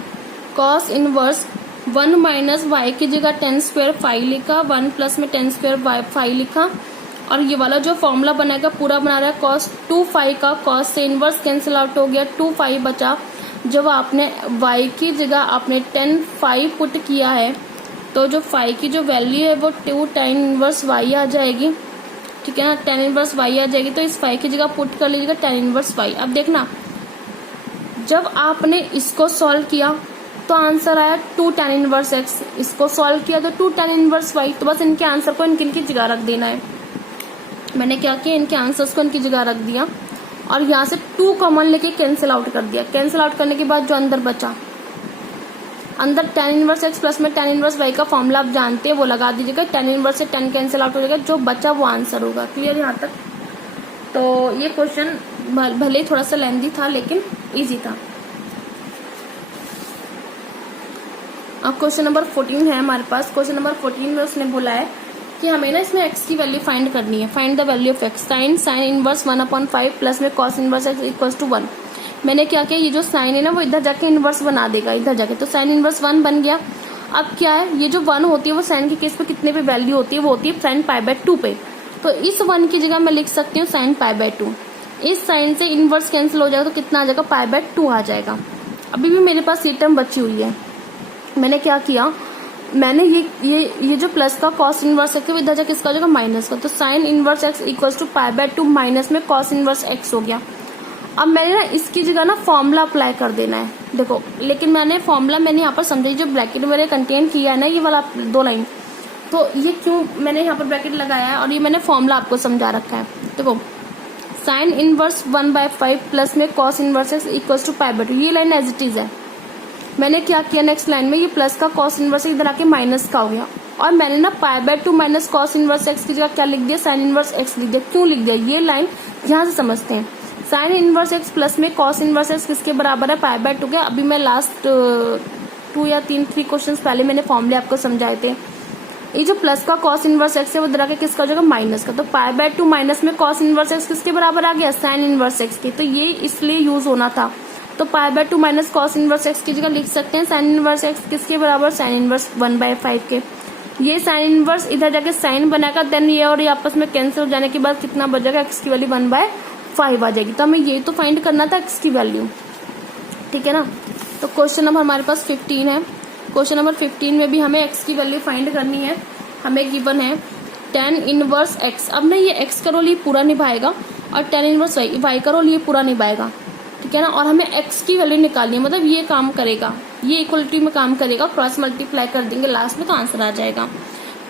cos inverse 1 minus y की जगह tan स्क्वायर 5 लिखा, 1 प्लस में tan स्क्वायर 5 लिखा। और ये वाला जो फॉर्मूला बनाएगा पूरा बना रहा है cos 2 5 का, cos से इनवर्स कैंसिल आउट हो गया, 2 5 बचा। जब आपने y की जगह आपने tan 5 पुट किया है तो जो 5 की जो वैल्यू है वो 2 tan इनवर्स y आ जाएगी, ठीक है ना। tan इनवर्स y आ जाएगी, तो इस 5 की जगह पुट कर लीजिएगा tan इनवर्स y। अब देखना जब आपने इसको सॉल्व किया तो आंसर आया 2 tan इनवर्स x, इसको सॉल्व किया तो 2 tan इनवर्स y। तो बस इनके आंसर को इनकी जगह रख देना है। मैंने क्या किया, इनके आंसर्स को इनकी जगह रख दिया और यहाँ से 2 कॉमन लेके कैंसिल आउट कर दिया। कैंसिल आउट करने के बाद जो अंदर बचा, अंदर tan इनवर्स x प्लस में tan इनवर्स y का फॉर्मूला आप जानते हैं, वो लगा दीजिएगा। tan इनवर्स से tan कैंसिल आउट हो जाएगा, जो बचा वो आंसर होगा। क्लियर यहाँ तक? तो ये क्वेश्चन भले ही थोड़ा सा लेंथी था लेकिन इजी था। अब क्वेश्चन नंबर 14 है हमारे पास। क्वेश्चन नंबर 14 में उसने बोला है कि हमें ना इसमें x की वैल्यू फाइंड करनी है। Find the value of x। Sine inverse 1/5 plus में cos inverse x equals to 1। मैंने क्या किया, ये जो साइन है ना वो इधर जाके इनवर्स बना देगा, इधर जाके। तो साइन इनवर्स 1 बन गया। अब क्या है, ये जो 1 होती है वो साइन के केस पे कितने पे वैल्यू होती है? वो होती है साइन पाई बाय 2 पे। तो इस 1 की जगह मैं लिख सकती हूँ साइन पाई बाय 2। इस साइन से इनवर्स कैंसिल हो जाएगा तो कितना आ जाएगा? पाई बाय 2 आ जाएगा। अभी भी मेरे पास ये टर्म बची हुई है। मैंने क्या किया, मैंने ये जो प्लस का cos इनवर्स x इधर जाके किसका हो जाएगा? माइनस का। तो sine inverse x equals to pi by 2 minus में cos इनवर्स x हो गया। अब मैंने ना इसकी जगह ना फॉर्मूला अप्लाई कर देना है। देखो लेकिन मैंने फॉर्मूला यहाँ पर समझी, जो ब्रैकेट मेरे कंटेन किया है ना ये वाला 2 लाइन, तो ये क्यों मैंने यहाँ पर ब्रैकेट लगाया है और ये मैंने फॉर्मूला आपको समझा रखा है। देखो साइन इनवर्स 1/5 प्लस में cos inverse x equals to pi by 2, ये लाइन एज इट इज है। मैंने क्या किया, नेक्स्ट लाइन में ये प्लस का cos इनवर्स इधर आके माइनस का हो गया, और मैंने ना पाई by 2 minus cos inverse x की जगह क्या लिख दिया? साइन इनवर्स x लिख दिया। क्यों लिख दिया? ये लाइन यहाँ से समझते हैं। साइन इनवर्स x प्लस में cos इनवर्स x किसके बराबर है? पाई बाय 2 के। अभी मैं लास्ट 2 या 3 क्वेश्चन पहले मैंने फॉर्मूले आपको समझाए थे। ये जो प्लस का कॉस इनवर्स एक्स है वो इधर आके किसका हो जाएगा, माइनस का। तो पाई बाय 2 माइनस में कॉस इनवर्स एक्स किसके बराबर आ गया, साइन इनवर्स एक्स के। तो ये इसलिए यूज होना था। तो पाई by 2 minus cos inverse x की जगह लिख सकते हैं साइन इनवर्स एक्स किसके बराबर, साइन इनवर्स 1/5 के। ये साइन इनवर्स इधर जाके साइन बनाएगा, देन ये और ये आपस में कैंसिल हो जाने के बाद कितना बचेगा, एक्स की वैल्यू 1/5 आ जाएगी। तो हमें ये तो फाइंड करना था एक्स की वैल्यू, ठीक है ना। तो क्वेश्चन नंबर हमारे पास 15 है। क्वेश्चन नंबर 15 में भी हमें एक्स की वैल्यू फाइंड करनी है। हमें गिवन है tan इनवर्स एक्स। अब ना ये एक्स का रोल ये पूरा निभाएगा और tan इनवर्स वाई का रोल ये पूरा निभाएगा, ठीक है ना। और हमें एक्स की वैल्यू निकालनी है, मतलब ये काम करेगा, ये इक्वलिटी में काम करेगा, क्रॉस मल्टीप्लाई कर देंगे लास्ट में तो आंसर आ जाएगा।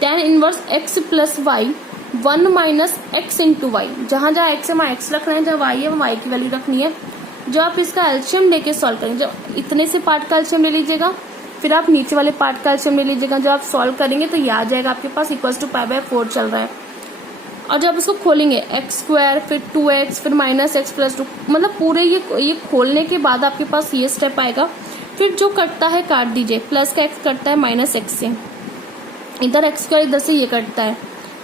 tan inverse x plus y 1 minus x into y. जहां जहां एक्स है वहां एक्स रखना है, जहां वाई है वहां वाई की वैल्यू रखनी है। जो आप इसका एलसीएम लेके सॉल्व करेंगे, जब इतने से पार्ट का एलसीएम ले लीजिएगा, फिर आप नीचे वाले पार्ट का एलसीएम ले लीजिएगा। जब आप सॉल्व करेंगे तो ये आ जाएगा आपके पास इक्वल्स टू पाई बाय 4 चल रहा है। और जब आप इसको खोलेंगे एक्स स्क्वायर फिर 2x फिर माइनस एक्स प्लस 2, मतलब पूरे ये खोलने के बाद आपके पास ये स्टेप आएगा। फिर जो कटता है काट दीजिए, प्लस का एक्स कटता है माइनस एक्स से, इधर एक्स स्क्वायर इधर से ये कटता है,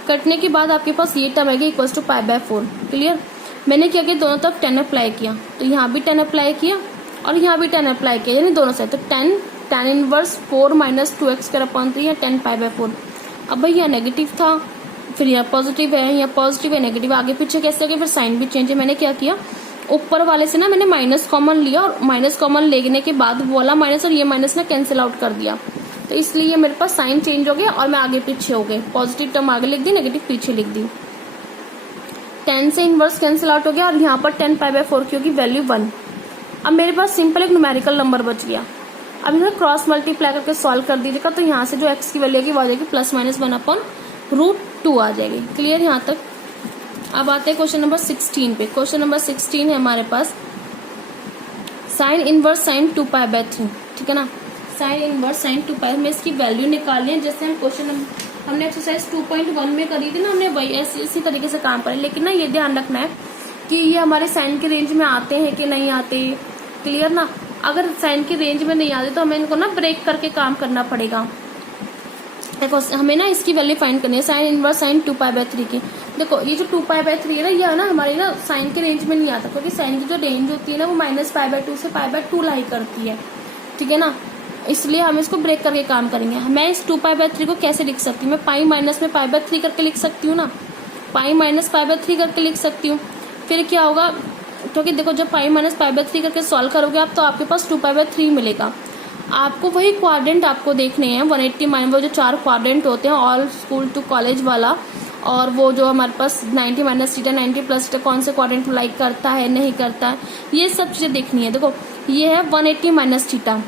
कटने के बाद आपके पास ये टर्म आएगा equals to pi by 4। Clear. मैंने क्या किया, दोनों तरफ 10 अप्लाई किया, तो यहाँ भी 10 अप्लाई किया और यहाँ भी 10 अप्लाई किया, यानी दोनों साइड। तो 10 tan inverse 4 minus 2x square upon 3 या 10 पाई बाय 4। अब भाई यहाँ नेगेटिव था, फिर यहाँ पॉजिटिव है, यहाँ पॉजिटिव है नेगेटिव, आगे पीछे कैसे हो गया, फिर साइन भी चेंज है। मैंने क्या किया, ऊपर वाले से ना मैंने माइनस कॉमन लिया और माइनस कॉमन लेने के बाद वो वाला माइनस और ये माइनस ना कैंसिल आउट कर दिया। तो इसलिए मेरे पास साइन चेंज हो गया और मैं आगे पीछे हो गए, पॉजिटिव टर्म आगे लिख दी, नेगेटिव पीछे लिख दी। 10 से इनवर्स कैंसिल आउट हो गया और यहाँ पर 10 पाई बाय 4 क्योंकि वैल्यू 1। अब मेरे पास सिंपल एक न्यूमेरिकल नंबर बच गया। अब इन्हें क्रॉस मल्टीप्लाई करके सॉल्व कर दीजिएगा, तो यहाँ से जो एक्स की वैल्यू की वो आ जाएगी प्लस माइनस 1/√2 आ जाएगी। क्लियर यहाँ तक। अब आते हैं क्वेश्चन नंबर 16 पे। क्वेश्चन नंबर 16 है हमारे पास sine inverse sine 2 pi by 3, ठीक है ना। साइन इनवर्स साइन 2 पाई में इसकी वैल्यू निकालनी है। जैसे हम क्वेश्चन हमने एक्सरसाइज 2.1 में करी थी ना, हमने वही इसी तरीके से काम करें। लेकिन ना ये ध्यान रखना है कि ये हमारे साइन के रेंज में आते हैं कि नहीं आते। क्लियर ना। अगर साइन की रेंज में नहीं आते तो हमें इनको ना ब्रेक करके काम करना पड़ेगा। देखो हमें ना इसकी वैल्यू फाइंड करनी है, sign inverse sine 2 pi by 3 की। देखो ये जो 2 पाई बाय 3 है ना, ये ना हमारे ना साइन के रेंज में नहीं आता, क्योंकि साइन की जो रेंज होती है ना वो माइनस पाई बाय 2 से पाई बाय 2 लाई करती है, ठीक है ना। इसलिए हम इसको ब्रेक करके काम करेंगे। मैं इस 2 पाई बाय 3 को कैसे लिख सकती हूँ, मैं पाई माइनस में पाई बाय 3 करके लिख सकती हूँ ना, पाई माइनस पाई बाय 3 करके लिख सकती हूँ। फिर क्या होगा, क्योंकि देखो जब पाई माइनस पाई बाय 3 करके सॉल्व करोगे आप, तो आपके पास 2 पाई बाय 3 मिलेगा। आपको वही क्वाड्रेंट आपको देखने हैं 180 माइनस, वो जो 4 क्वाड्रेंट होते हैं ऑल स्कूल टू कॉलेज वाला, और वो जो हमारे पास 90 माइनस थीटा 90 प्लस थीटा कौन से क्वाड्रेंट में लाइक करता है नहीं करता है, ये सब चीजें देखनी है। देखो ये है 180 minus theta,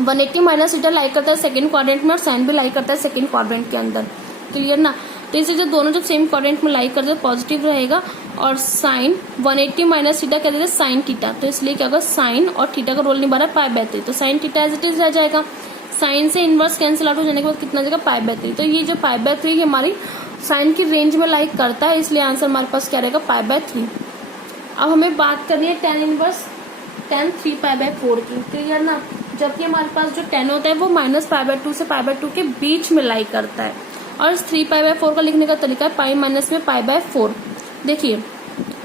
180 minus theta like करता है सेकंड क्वाड्रेंट में और साइन भी लाइक करता है सेकंड क्वाड्रेंट के अंदर। क्लियर ना। तो इसे जो दोनों जब सेम क्वाड्रेंट में लाइक करते हैं पॉजिटिव रहेगा। और साइन 180 माइनस थीटा कहते हैं साइन थीटा, तो इसलिए क्या होगा, साइन और थीटा का रोल निभा रहा है पाई बाय 3, तो sine theta as it is रह जाएगा। साइन से इनवर्स कैंसिल आउट हो जाने के बाद कितना जाएगा, पाई बाय 3। तो ये जो पाई बाय 3 हमारी साइन की रेंज में लाइक करता है, इसलिए आंसर हमारे पास क्या रहेगा, पाई बाय 3। अब हमें बात करनी है tan inverse tan 3 pi by 4 की। क्लियर ना। जबकि हमारे पास जो tan होता है वो माइनस पाई बाय 2 से पाई बाय 2 के बीच में लाइक करता है, और इस 3 पाई बाय 4 का लिखने का तरीका है पाई माइनस में पाई बाय 4। देखिए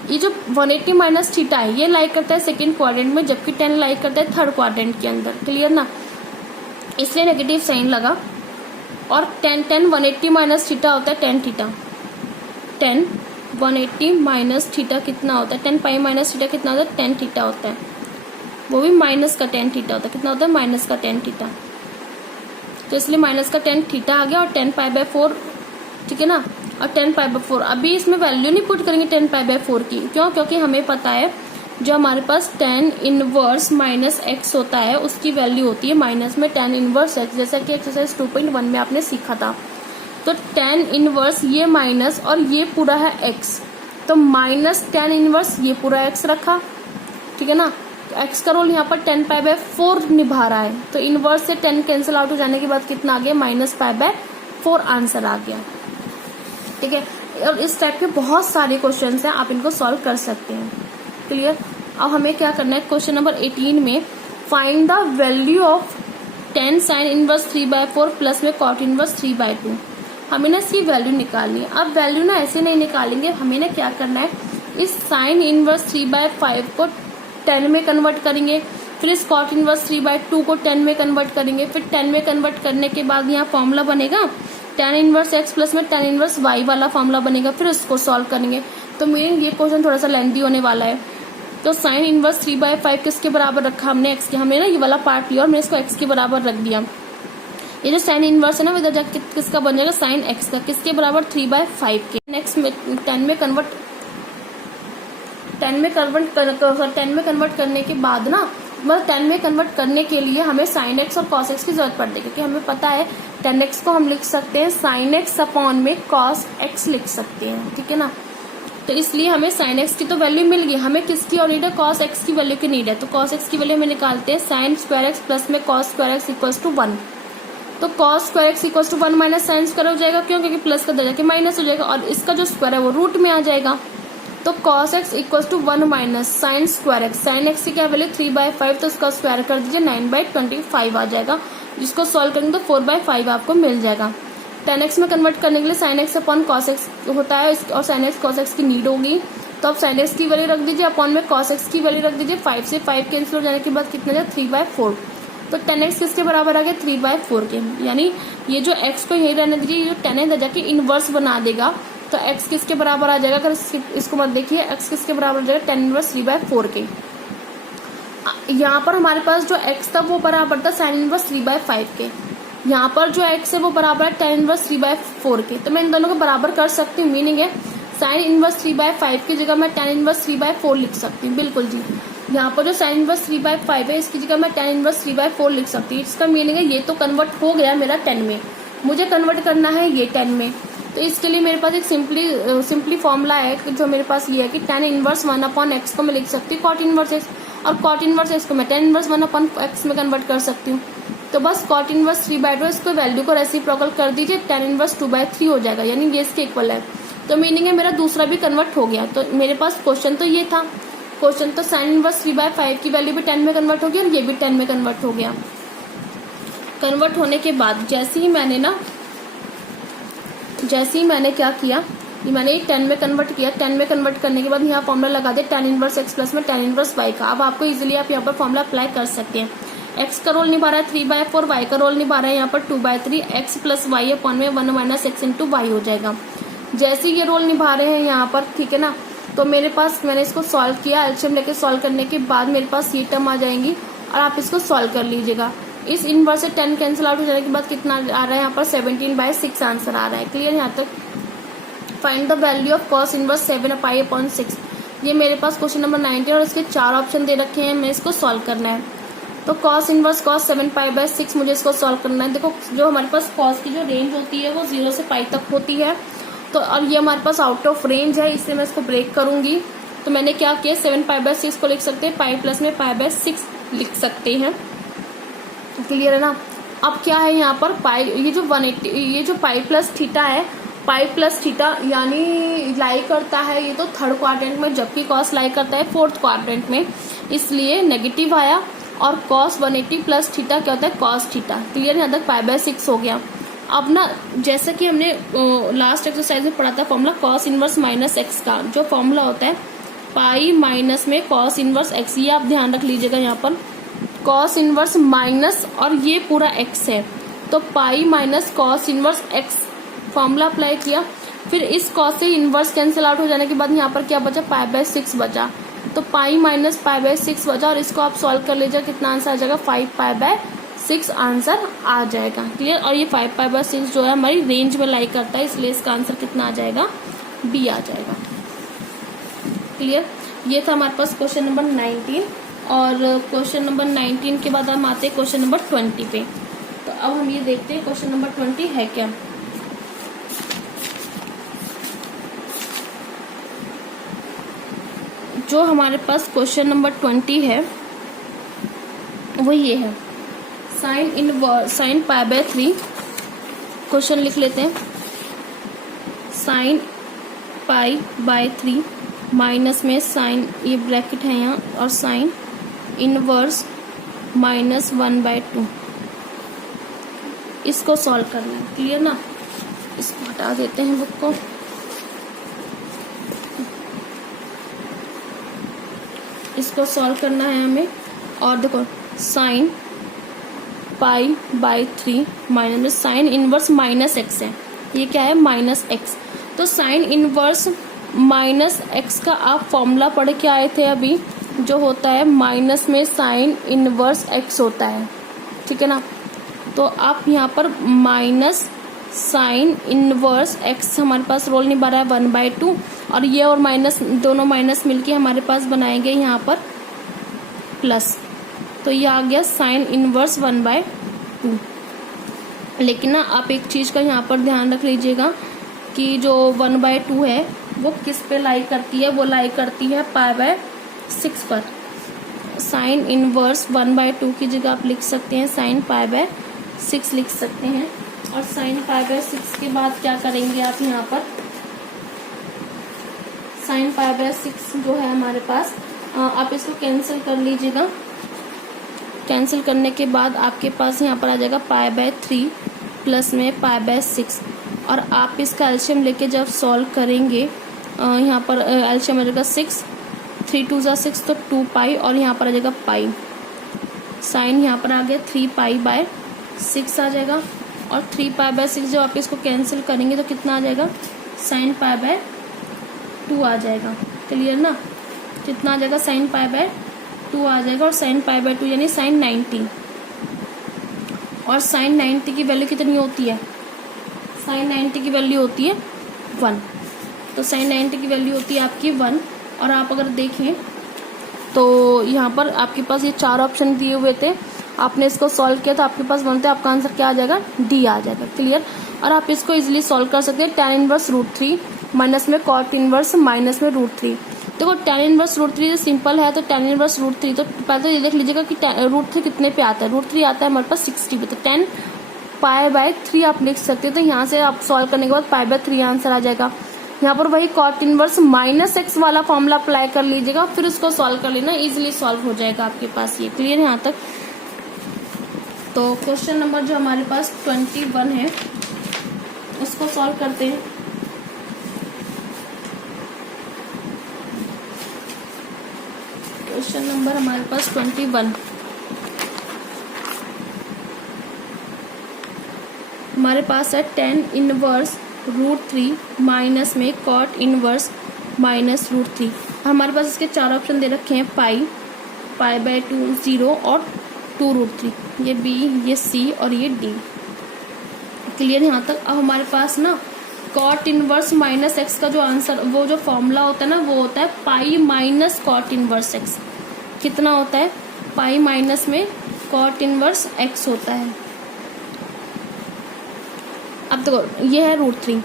ये जो 180 माइनस थीटा है ये लाइक करता है सेकंड क्वाड्रेंट में, जबकि tan लाइक करता है थर्ड क्वाड्रेंट के अंदर। क्लियर ना। इसलिए नेगेटिव साइन लगा। और tan 180 माइनस थीटा होता है tan theta, tan 180 minus theta कितना होता है, tan पाई माइनस थीटा कितना होता है, tan थीटा होता है, वो भी माइनस का tan थीटा होता है। कितना होता है, माइनस का tan थीटा। तो इसलिए माइनस का tan थीटा आ गया और 10 पाई बाय 4, ठीक है ना। और 10 पाई बाय 4 अभी इसमें वैल्यू नहीं पुट करेंगे 10 पाई बाय 4 की। क्यों, क्योंकि हमें पता है जो हमारे पास tan इनवर्स माइनस एक्स होता है उसकी वैल्यू होती है माइनस में tan इनवर्स एक्स, जैसा कि एक्सरसाइज 2.1 में आपने सीखा था। तो tan इनवर्स ये माइनस और ये पूरा है एक्स, तो माइनस tan इनवर्स ये पूरा एक्स रखा, ठीक है ना। एक्स का रोल यहाँ पर 10 पाई बाय 4 निभा रहा है, तो इनवर्स से 10 कैंसिल आउट हो जाने के बाद कितना आ गया, माइनस पाई बाय 4 आंसर आ गया, ठीक है। और इस टाइप के बहुत सारे क्वेश्चन हैं, आप इनको सॉल्व कर सकते हैं। क्लियर। अब हमें क्या करना है, क्वेश्चन नंबर 18 में find the value of 10 sine inverse 3/4 plus में कॉट इनवर्स 3/2। हमें ना इसकी वैल्यू निकालनी है। अब वैल्यू ना ऐसे नहीं निकालेंगे, हमें ना क्या करना है, इस साइन इनवर्स 3/5 को 10 में कन्वर्ट करेंगे, फिर इस कॉट इनवर्स 3/2 को 10 में कन्वर्ट करेंगे, फिर 10 में कन्वर्ट करने के बाद यहाँ फॉर्मूला बनेगा tan इनवर्स x प्लस में tan इनवर्स y वाला फॉर्मूला बनेगा, फिर इसको सॉल्व करेंगे। तो मीनिंग ये क्वेश्चन थोड़ा सा लेंथी होने वाला है। तो साइन इनवर्स 3/5 किसके बराबर रखा हमने, x के। हमने ना ये वाला पार्ट लिया और मैंने इसको x के बराबर रख दिया। ये जो साइन इनवर्स है ना, इधर जाके किसका बन जाएगा, साइन x का, किसके बराबर 3/5 के। नेक्स्ट में 10 में कन्वर्ट करने के बाद ना, मतलब 10 में कन्वर्ट करने के लिए हमें साइन x और कॉस x की जरूरत पड़ती है, क्योंकि हमें पता है 10x को हम लिख सकते हैं साइन x अपॉन में कॉस x लिख सकते हैं, ठीक है ना। तो इसलिए हमें साइन x की तो वैल्यू मिल गई, हमें किसकी और नीड है, कॉस x की वैल्यू की नीड है। तो कॉस x की वैल्यू हमें निकालते हैं साइन स्क्वायर x प्लस में cos square x equals to 1। तो cos square x equals to 1 minus sine square हो जाएगा, क्यों, क्योंकि प्लस का दर्जा के माइनस हो जाएगा और इसका जो स्क्वायर है वो रूट में आ जाएगा। तो cos x equals to 1 minus sine square x, sine x की क्या वैल्यू 3/5, तो उसका स्क्वायर कर दीजिए 9/25 आ जाएगा, जिसको सॉल्व करेंगे तो 4/5 आपको मिल जाएगा। 10x में कन्वर्ट करने के लिए sine x upon cos x होता है और साइन x cos x की नीड होगी। तो अब साइन x की वैल्यू रख दीजिए, अपॉन में cos x की वैल्यू रख दीजिए। 5 से 5 कैंसिल हो जाने के बाद कितना जाए 3/4। तो 10x किसके बराबर आ गया 3/4 के, यानी ये जो x को यही रहने दीजिए, ये जो 10 है जाके इनवर्स बना देगा। तो x किसके बराबर आ जाएगा, अगर इसको मत देखिए, x किसके बराबर हो जाएगा 10 इनवर्स 3/4 के। यहाँ पर हमारे पास जो x था वो बराबर था साइन इनवर्स 3/5 के, यहाँ पर जो x है वो बराबर है 10 इनवर्स 3/4 के। तो मैं इन दोनों को बराबर कर सकती हूँ, मीनिंग है साइन इनवर्स 3/5 की जगह मैं 10 इनवर्स 3/4 लिख सकती हूँ। बिल्कुल जी, यहाँ पर जो साइन इनवर्स 3/5 है इसकी जगह मैं 10 इनवर्स 3/4 लिख सकती हूँ। इसका मीनिंग है ये तो कन्वर्ट हो गया मेरा 10 में, मुझे कन्वर्ट करना है ये 10 में। तो इसके लिए मेरे पास एक सिंपली फॉर्मूला है, जो मेरे पास ये है कि tan इनवर्स 1 अपॉन एक्स को मैं लिख सकती हूँ कॉट इनवर्स एक्स, और कॉट इनवर्स एक्स को मैं tan इनवर्स 1 अपॉन एक्स में कन्वर्ट कर सकती हूँ। तो बस कॉट इनवर्स 3/2 इसको वैल्यू को रेसिप्रोकल कर दीजिए, tan इनवर्स 2/3 हो जाएगा, यानी ये इसके इक्वल है। तो मीनिंग है मेरा दूसरा भी कन्वर्ट हो गया। तो मेरे पास क्वेश्चन तो ये था, क्वेश्चन तो साइन इनवर्स 3/5 की वैल्यू भी 10 में कन्वर्ट हो गई और ये भी 10 में कन्वर्ट हो गया। कन्वर्ट होने के बाद जैसे ही मैंने क्या किया, ये मैंने 10 में कन्वर्ट किया। 10 में कन्वर्ट करने के बाद यहाँ फॉर्मूला लगा दिया tan इनवर्स x प्लस में tan इनवर्स y का। अब आपको इजीली आप यहाँ पर फॉर्मूला अप्लाई कर सकते हैं। x का रोल निभा रहा है 3/4, y का रोल निभा रहा है यहाँ पर 2/3, x प्लस वाई अपॉन में 1 माइनस एक्स इंटू वाई हो जाएगा। जैसे ये रोल निभा रहे हैं यहाँ पर, ठीक है ना, तो मेरे पास मैंने इसको सॉल्व किया, एलसीएम लेके सॉल्व करने के बाद मेरे पास ये टर्म आ जाएंगी और आप इसको सॉल्व कर लीजिएगा। इस इनवर्स से 10 कैंसिल आउट हो जाने के बाद कितना आ रहा है यहाँ पर 17/6 आंसर आ रहा है। क्लियर यहाँ तक। Find the value of cos inverse 7π/6। ये मेरे पास क्वेश्चन नंबर 19 और इसके 4 ऑप्शन दे रखे हैं, मैं इसको सॉल्व करना है। तो कॉस इनवर्स कॉस 7π/6 मुझे इसको सॉल्व करना है। देखो जो हमारे पास कॉस की जो रेंज होती है वो 0 से पाई तक होती है, तो अब ये हमारे पास आउट ऑफ रेंज है, इसलिए मैं इसको ब्रेक करूंगी। तो मैंने क्या किया, 7π/6 को लिख सकते हैं, पाई प्लस में π/6 लिख सकते हैं। क्लियर है ना। अब क्या है यहाँ पर पाई, ये जो 180, ये जो पाई प्लस थीटा है, पाई प्लस थीटा यानी लाई करता है ये तो थर्ड क्वाड्रेंट में, जबकि कॉस लाई करता है फोर्थ क्वाड्रेंट में, इसलिए नेगेटिव आया। और कॉस 180 प्लस थीटा क्या होता है, कॉस थीटा। क्लियर, यहाँ तक π/6 हो गया। अब ना जैसा कि हमने लास्ट एक्सरसाइज में पढ़ा था formula cos inverse minus x का, जो फॉर्मूला होता है पाई माइनस में कॉस इनवर्स एक्स, ये आप ध्यान रख लीजिएगा। यहाँ पर कॉस इनवर्स माइनस और ये पूरा एक्स है, तो pi minus cos inverse x formula apply किया। फिर इस कॉस से इनवर्स कैंसिल आउट हो जाने के बाद यहाँ पर क्या बचा, π/6 बचा। तो पाई माइनस π/6 बचा और इसको आप सॉल्व कर लीजिए, कितना आंसर आ जाएगा 5π/6 आंसर आ जाएगा। क्लियर। और ये 5π/6 जो है हमारी रेंज में लाई करता है, इसलिए इसका आंसर कितना आ जाएगा, बी आ जाएगा। क्लियर। ये था हमारे पास क्वेश्चन नंबर 19। और क्वेश्चन नंबर 19 के बाद हम आते हैं क्वेश्चन नंबर 20 पे। तो अब हम ये देखते हैं क्वेश्चन नंबर 20 है क्या। जो हमारे पास क्वेश्चन नंबर 20 है वो ये है, साइन π/3। क्वेश्चन लिख लेते हैं, साइन π/3 माइनस में साइन, ये ब्रैकेट है यहाँ, और साइन इनवर्स -1/2। इसको सॉल्व करना है। क्लियर ना, इसको हटा देते हैं बुक को। इसको सॉल्व करना है हमें। और देखो साइन पाई बाई 3 माइनस में साइन इनवर्स माइनस एक्स है, ये क्या है माइनस एक्स। तो साइन इनवर्स माइनस एक्स का आप फॉर्मूला पढ़ के आए थे अभी, जो होता है माइनस में साइन इनवर्स एक्स होता है, ठीक है ना। तो आप यहाँ पर माइनस साइन इनवर्स एक्स हमारे पास रोल निभा रहा है 1/2, और ये और माइनस दोनों माइनस मिलके हमारे पास बनाएंगे यहाँ पर प्लस। तो ये आ गया साइन इनवर्स 1/2। लेकिन ना आप एक चीज का यहाँ पर ध्यान रख लीजिएगा कि जो 1/2 है वो किस पे लाई करती है, वो लाई करती है π/6 पर। साइन इनवर्स 1/2 की जगह आप लिख सकते हैं साइन π/6 लिख सकते हैं। और साइन π/6 के बाद क्या करेंगे आप यहाँ पर, साइन π/6 जो है हमारे पास, आप इसको कैंसिल कर लीजिएगा। कैंसिल करने के बाद आपके पास यहाँ पर आ जाएगा π/3 प्लस में π/6। और आप इसका एलसीएम लेके जब सॉल्व करेंगे, यहाँ पर एलसीएम आ जाएगा 6, 3 2 = 6 तो 2 पाई, और यहाँ पर आ जाएगा पाई। साइन यहाँ पर आ गया 3 π/6 आ जाएगा। और 3 π/6 जब आप इसको कैंसिल करेंगे तो कितना आ जाएगा, साइन π/2 आ जाएगा। क्लियर ना, कितना आ जाएगा साइन π/2 आ जाएगा। और साइन π/2 यानी साइन 90। और साइन 90 की वैल्यू कितनी होती है, साइन 90 की वैल्यू होती है 1। तो साइन 90 की वैल्यू होती है आपकी 1। और आप अगर देखें तो यहाँ पर आपके पास ये 4 ऑप्शन दिए हुए थे, आपने इसको सॉल्व किया तो आपके पास बनते आपका आंसर क्या आ जाएगा, डी आ जाएगा। क्लियर। और आप इसको इजीली सॉल्व कर सकते हैं। tan इनवर्स √3 माइनस में cot इनवर्स माइनस में √3। देखो tan इनवर्स √3 सिंपल है, तो tan इनवर्स √3 तो पहले तो ये देख लीजिएगा कि √3 कितने पे आता है। √3 आता है हमारे पास 60 पे, तो 10 π/3 आप लिख सकते हो। तो यहाँ से आप सॉल्व करने के बाद π/3 आंसर आ जाएगा। यहाँ पर वही cot इनवर्स माइनस एक्स वाला फॉर्मूला अप्लाई कर लीजिएगा, फिर उसको सॉल्व कर लेना, इजीली सॉल्व हो जाएगा आपके पास ये। क्लियर यहाँ तक। तो क्वेश्चन नंबर जो हमारे पास 21 है उसको सॉल्व करते हैं। क्वेश्चन नंबर हमारे पास 21 हमारे पास है tan इनवर्स √3 माइनस में cot इनवर्स माइनस √3। हमारे पास इसके 4 ऑप्शन दे रखे हैं, पाई, π/2, 0 और 2√3। ये बी, ये सी और ये डी। क्लियर यहाँ तक। अब हमारे पास ना cot इनवर्स माइनस एक्स का जो आंसर, वो जो फॉर्मूला होता है ना, वो होता है pi minus cot inverse x. कितना होता है, पाई माइनस में cot इनवर्स एक्स होता है। अब देखो ये है √3,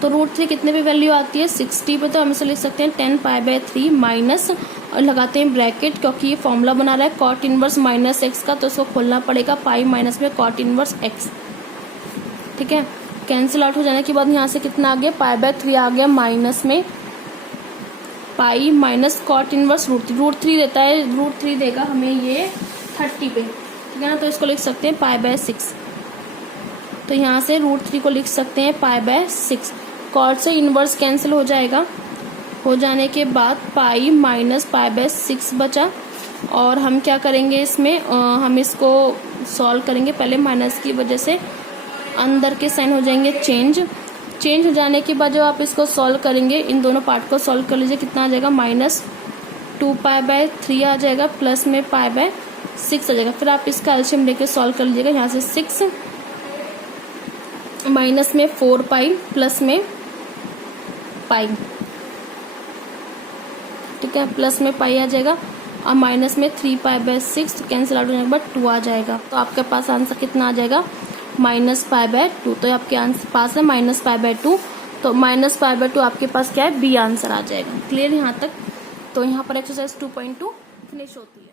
तो √3 कितने पे वैल्यू आती है, 60 पे। तो हम इसे लिख सकते हैं 10 π/3 माइनस, और लगाते हैं ब्रैकेट क्योंकि ये फॉर्मूला बना रहा है cot इनवर्स माइनस एक्स का, तो इसको खोलना पड़ेगा पाई माइनस में cot इनवर्स एक्स। ठीक है। कैंसिल आउट हो जाने के बाद यहाँ से कितना आ गया, π/3 आ गया माइनस में पाई माइनस cot इनवर्स √3 देता है, √3 देगा हमें ये 30 पे। ठीक है ना। तो इसको लिख सकते हैं π/6। तो यहाँ से √3 को लिख सकते हैं π/6। cot से इनवर्स कैंसिल हो जाएगा, हो जाने के बाद पाई माइनस π/6 बचा। और हम क्या करेंगे इसमें, हम इसको सॉल्व करेंगे। पहले माइनस की वजह से अंदर के साइन हो जाएंगे चेंज हो जाने के बाद जब आप इसको सॉल्व करेंगे, इन दोनों पार्ट को सॉल्व कर लीजिए, कितना आ जाएगा, -2 π/3 आ जाएगा, प्लस में π/6 आ जाएगा। फिर आप इसका एलसीएम लेके सॉल्व कर लीजिएगा। यहाँ से 6 माइनस में 4 पाई प्लस में पाई। ठीक है, प्लस में पाई आ जाएगा, और माइनस में 3 π/6 कैंसिल आउट होने के बाद 2 आ जाएगा। तो आपके पास आंसर कितना आ जाएगा, -π/2। तो आपके आंसर पास है -π/2, तो -π/2 आपके पास क्या है, बी आंसर आ जाएगा। क्लियर यहाँ तक। तो यहाँ पर एक्सरसाइज 2.2 फिनिश होती है।